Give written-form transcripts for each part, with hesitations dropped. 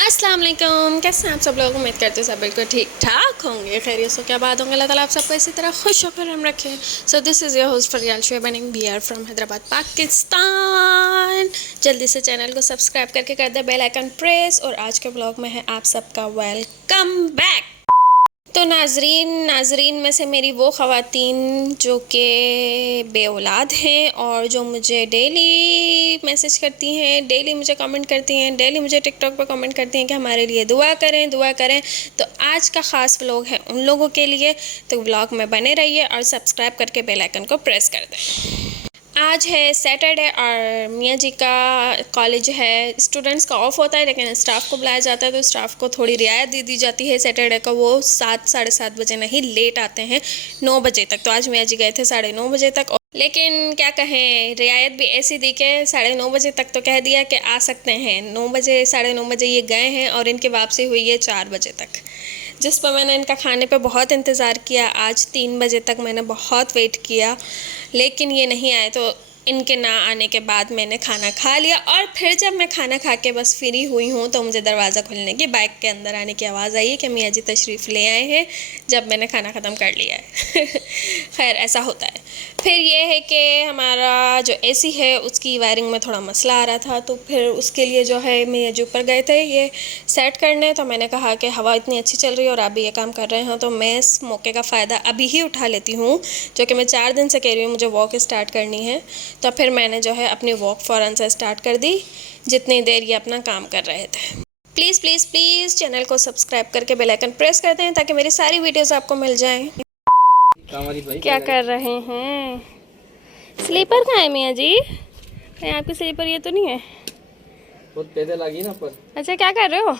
अस्सलाम वालेकुम, कैसे हैं आप सब लोग। उम्मीद करते हैं सब बिल्कुल ठीक ठाक होंगे, खैरियत से क्या बात होंगे। अल्लाह ताला आप सबको इसी तरह खुश होकर हम रखें। So this is your host Faryal Shoaib we are from Hyderabad Pakistan. जल्दी से चैनल को सब्सक्राइब करके कर दे बेल आइकन प्रेस। और आज के ब्लॉग में है आप सबका वेलकम बैक। तो नाजरीन में से मेरी वो ख़वातीन जो कि बे औलाद हैं और जो मुझे डेली मैसेज करती हैं, डेली मुझे कमेंट करती हैं, डेली मुझे टिकटॉक पर कमेंट करती हैं कि हमारे लिए दुआ करें। तो आज का ख़ास व्लॉग है उन लोगों के लिए। तो व्लॉग में बने रहिए और सब्सक्राइब करके बेल आइकन को प्रेस कर दें। आज है सैटरडे और मियाँ जी का कॉलेज है। स्टूडेंट्स का ऑफ होता है लेकिन स्टाफ को बुलाया जाता है, तो स्टाफ को थोड़ी रियायत दे दी जाती है सैटरडे को। वो 7 साढ़े 7 बजे नहीं, लेट आते हैं 9 बजे तक। तो आज मियाँ जी गए थे 9:30 बजे तक। लेकिन क्या कहें, रियायत भी ऐसी दी कि 9:30 बजे तक तो कह दिया कि आ सकते हैं। 9 बजे 9:30 बजे ये गए हैं और इनकी वापसी हुई है 4 बजे तक, जिस पर मैंने इनका खाने पे बहुत इंतज़ार किया। आज 3 बजे तक मैंने बहुत वेट किया लेकिन ये नहीं आए। तो इनके ना आने के बाद मैंने खाना खा लिया और फिर जब मैं खाना खा के बस फ्री हुई हूँ तो मुझे दरवाज़ा खुलने की, बाइक के अंदर आने की आवाज़ आई है कि मियाँ जी तशरीफ़ ले आए हैं जब मैंने खाना ख़त्म कर लिया है। खैर ऐसा होता है। फिर ये है कि हमारा जो एसी है उसकी वायरिंग में थोड़ा मसला आ रहा था, तो फिर उसके लिए जो है मियाँ जी ऊपर गए थे ये सेट करने। तो मैंने कहा कि हवा इतनी अच्छी चल रही है और आप भी ये काम कर रहे हो तो मैं इस मौके का फ़ायदा अभी ही उठा लेती हूँ, जो कि मैं 4 दिन से कह रही हूँ मुझे वॉक स्टार्ट करनी है। तो फिर मैंने जो है अपनी वॉक फ़ौरन से स्टार्ट कर दी जितनी देर ये अपना काम कर रहे थे। प्लीज़ प्लीज़ प्लीज़ चैनल को सब्सक्राइब करके बेल आइकन प्रेस कर दें ताकि मेरी सारी वीडियोस आपको मिल जाएं। क्या कर रहे हैं? स्लीपर कहाँ है मियाँ जी? कहीं आपकी स्लीपर ये तो नहीं है? बहुत पैदल लगी ना पर। अच्छा क्या कर रहे हो?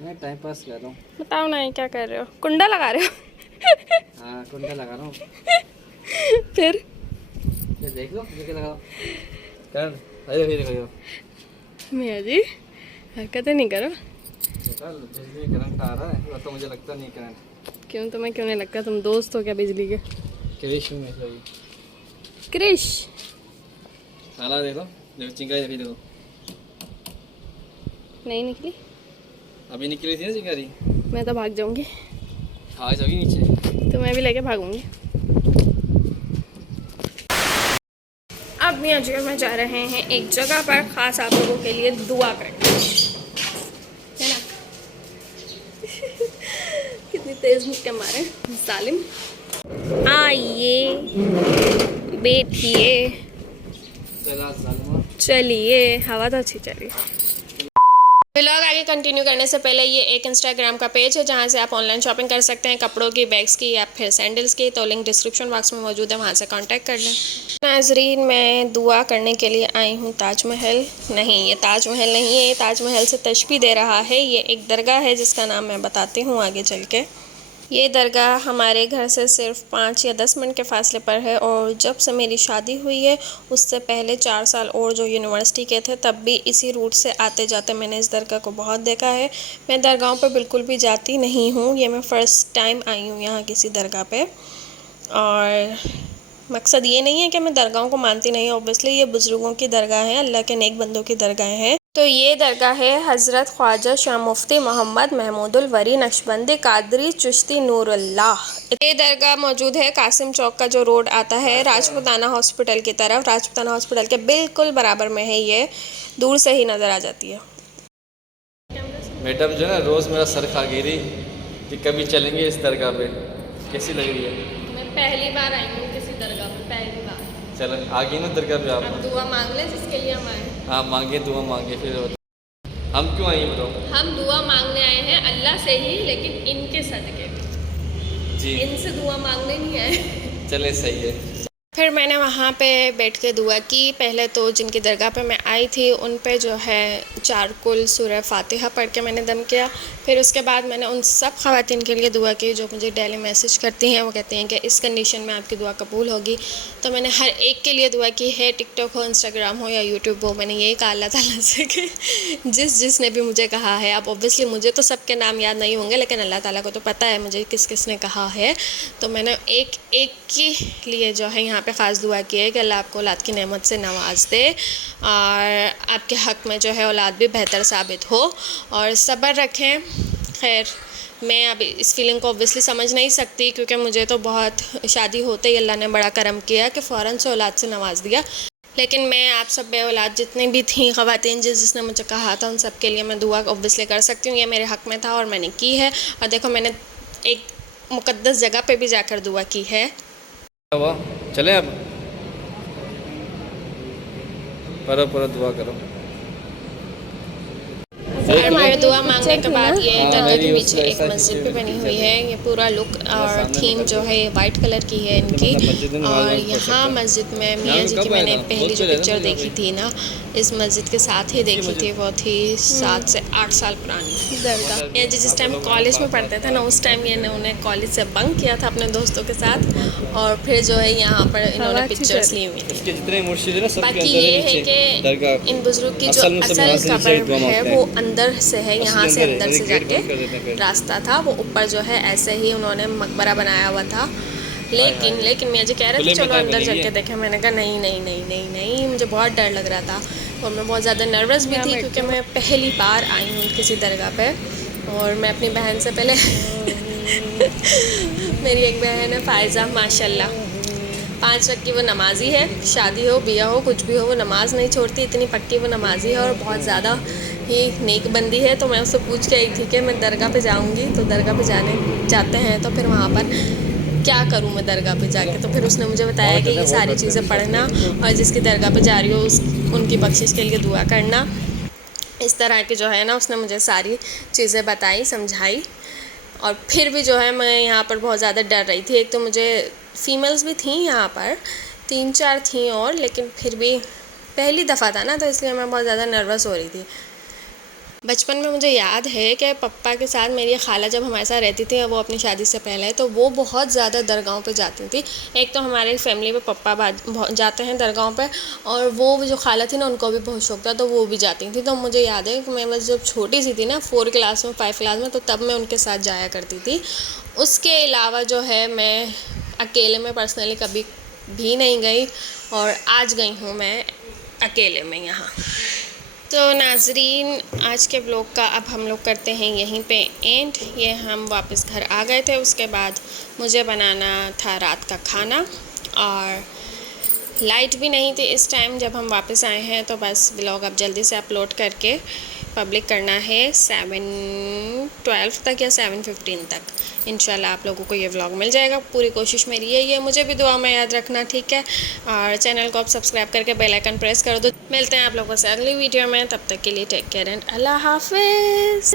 मैं टाइम पास कर रहा हूँ। बताओ ना, क्या कर रहे हो? कुंडा लगा रहे हो? हाँ कुंडा लगा रहा हूँ। फिर ये देख लो देख लगा कर। अरे फिर देखो मियाँ जी हरकतें नहीं करो। बिजली करंट आ रहा है तो मुझे लगता नहीं करंट। क्यों, तुम्हें क्यों नहीं लगता? तुम दोस्त हो क्या बिजली के? क्रिश में लगी। क्रिश साला देखो देखो चिंगारी देखो देखो। नहीं निकली? अभी निकली थी ना चिंगारी। मैं तो भाग जाऊंगी। हाँ जाओगी नीचे तो मैं भी लेके भागूंगी। अब मियाँ जी और मैं जा रहे हैं एक जगह पर ख़ास आप लोगों के लिए दुआ करने, है ना? कितनी तेज़ मुक्के मारे जालिम। आइए बैठिए चलिए, हवा तो अच्छी चली। व्लॉग आगे कंटिन्यू करने से पहले ये एक इंस्टाग्राम का पेज है जहाँ से आप ऑनलाइन शॉपिंग कर सकते हैं कपड़ों की, बैग्स की या फिर सैंडल्स की। तो लिंक डिस्क्रिप्शन बॉक्स में मौजूद है, वहाँ से कांटेक्ट कर लें। नाजरीन मैं दुआ करने के लिए आई हूँ ताजमहल। नहीं, ये ताजमहल नहीं है, ये ताजमहल से तशबीह दे रहा है। ये एक दरगाह है जिसका नाम मैं बताती हूँ आगे चल के। ये दरगाह हमारे घर से सिर्फ 5 या 10 मिनट के फ़ासले पर है और जब से मेरी शादी हुई है उससे पहले 4 साल और जो यूनिवर्सिटी के थे तब भी इसी रूट से आते जाते मैंने इस दरगाह को बहुत देखा है। मैं दरगाहों पर बिल्कुल भी जाती नहीं हूँ, ये मैं फ़र्स्ट टाइम आई हूँ यहाँ किसी दरगाह पे। और मकसद ये नहीं है कि मैं दरगाहों को मानती नहीं, ऑब्वियसली ये बुज़ुर्गों की दरगाह है, अल्लाह के नेक बंदों की दरगाह हैं। तो ये दरगाह है हज़रत ख्वाजा शाह मुफ्ती मोहम्मद महमूदुल वली नक्शबंदी कादरी चिश्ती नूरुल्लाह। ये दरगाह मौजूद है कासिम चौक का जो रोड आता है राजपुताना हॉस्पिटल की तरफ। राजपुताना हॉस्पिटल के बिल्कुल बराबर में है, ये दूर से ही नज़र आ जाती है। मैडम जो है ना रोज़ मेरा सर खा गई रही कि कभी चलेंगे इस दरगाह पे। कैसी लग रही है? मैं पहली बार आई हूँ किसी दरगाह पे, पहली बार। चलो आ गई ना दरगाह पे आप। अब दुआ मांग लें जिसके लिए हम आए। हाँ मांगे दुआ मांगे फिर हम क्यों आए बताओ? हम दुआ मांगने आए हैं अल्लाह से ही, लेकिन इनके सदके जी, इनसे दुआ मांगने नहीं आए। चले सही है। फिर मैंने वहाँ पे बैठ के दुआ की। पहले तो जिनकी दरगाह पे मैं आई थी उन पे जो है 4 कुल सूरह फातिहा पढ़ के मैंने दम किया। फिर उसके बाद मैंने उन सब ख़वातीन के लिए दुआ की जो मुझे डेली मैसेज करती हैं। वो कहती हैं कि इस कंडीशन में आपकी दुआ कबूल होगी। तो मैंने हर एक के लिए दुआ की है, टिकटॉक हो, इंस्टाग्राम हो या यूट्यूब हो। मैंने यही कहा अल्लाह ताला से कि जिसने भी मुझे कहा है, अब ऑब्वियसली मुझे तो सबके नाम याद नहीं होंगे लेकिन अल्लाह ताला को तो पता है मुझे किस किस ने कहा है। तो मैंने एक एक के लिए जो है यहाँ पे ख़ास दुआ की है कि अल्लाह आपको औलाद की नेमत से नवाज दे और आपके हक़ में जो है औलाद भी बेहतर साबित हो और सब्र रखें। खैर मैं अब इस फीलिंग को ऑब्वियसली समझ नहीं सकती, क्योंकि मुझे तो बहुत शादी होते ही अल्लाह ने बड़ा करम किया कि फ़ौरन से औलाद से नवाज दिया। लेकिन मैं आप सब बे औलाद जितने भी थी ख़वातीन जिसने मुझे कहा था, उन सब के लिए मैं दुआ ऑब्वियसली कर सकती हूँ। ये मेरे हक़ में था और मैंने की है। और देखो मैंने एक मुक़द्दस जगह पे भी जाकर दुआ की है। चले अब पढ़ो दुआ करो। हमारे दुआ मांगने के बाद ये दरगाह के पीछे एक मस्जिद भी बनी हुई है। ये पूरा लुक और थीम जो है ये वाइट कलर की है इनकी। और यहाँ मस्जिद में मियाँ जी की मैंने पहली जो पिक्चर देखी थी ना, इस मस्जिद के साथ ही देखी थी। वो थी 7 से 8 साल पुरानी दरगाह। मियाँ जी जिस टाइम कॉलेज में पढ़ते थे ना, उस टाइम ये उन्होंने कॉलेज से बंक किया था अपने दोस्तों के साथ, और फिर जो है यहाँ पर इन्होंने पिक्चर्स ली हुई थी। बाकी ये है कि इन बुजुर्ग की जो असल कब्र है वो अंदर से है, यहाँ से अंदर से जाके रास्ता था, वो ऊपर जो है ऐसे ही उन्होंने मकबरा बनाया हुआ था। लेकिन मियाँ जी कह रहे थे चलो अंदर चल के देखें। मैंने कहा नहीं, मुझे बहुत डर लग रहा था और मैं बहुत ज़्यादा नर्वस भी थी, क्योंकि मैं पहली बार आई हूँ किसी दरगाह पे। और मैं अपनी बहन से पहले मेरी एक बहन है फ़ायज़ा, माशाल्लाह 5 वक्त की वो नमाज़ी है। शादी हो बिया हो कुछ भी हो, वो नमाज़ नहीं छोड़ती, इतनी पक्की वो नमाज़ी है और बहुत ज़्यादा ही नेक बंदी है। तो मैं उससे पूछ के आई थी कि मैं दरगाह पे जाऊंगी, तो दरगाह पे जाते हैं तो फिर वहाँ पर क्या करूँ मैं दरगाह पे जाके। तो फिर उसने मुझे बताया कि ये सारी चीज़ें पढ़ना और जिसकी दरगाह पे जा रही हो उनकी बख्शिश के लिए दुआ करना, इस तरह की जो है ना उसने मुझे सारी चीज़ें बताई, समझाई। और फिर भी जो है मैं यहाँ पर बहुत ज़्यादा डर रही थी। एक तो मुझे फ़ीमेल्स भी थी यहाँ पर 3-4 थी और, लेकिन फिर भी पहली दफ़ा था ना, तो इसलिए मैं बहुत ज़्यादा नर्वस हो रही थी। बचपन में मुझे याद है कि पप्पा के साथ मेरी खाला जब हमारे साथ रहती थी, वो अपनी शादी से पहले, तो वो बहुत ज़्यादा दरगाहों पे जाती थी। एक तो हमारे फैमिली में पप्पा जाते हैं दरगाहों पे, और वो जो खाला थी ना उनको भी बहुत शौक था, तो वो भी जाती थी। तो मुझे याद है कि मैं बस जब छोटी सी थी ना 4 क्लास में 5 क्लास में, तो तब मैं उनके साथ जाया करती थी। उसके अलावा जो है मैं अकेले में पर्सनली कभी भी नहीं गई, और आज गई हूँ मैं अकेले में यहाँ। तो नाज़रीन आज के ब्लॉग का अब हम लोग करते हैं यहीं पे एंड। ये हम वापस घर आ गए थे, उसके बाद मुझे बनाना था रात का खाना, और लाइट भी नहीं थी इस टाइम जब हम वापस आए हैं। तो बस ब्लॉग अब जल्दी से अपलोड करके पब्लिक करना है 7:12 तक या 7:15 तक। इंशाल्लाह आप लोगों को ये व्लॉग मिल जाएगा। पूरी कोशिश मेरी यही है, मुझे भी दुआ में याद रखना, ठीक है। और चैनल को आप सब्सक्राइब करके बेल आइकन प्रेस कर दो। मिलते हैं आप लोगों से अगली वीडियो में, तब तक के लिए टेक केयर एंड अल्लाह हाफिज़।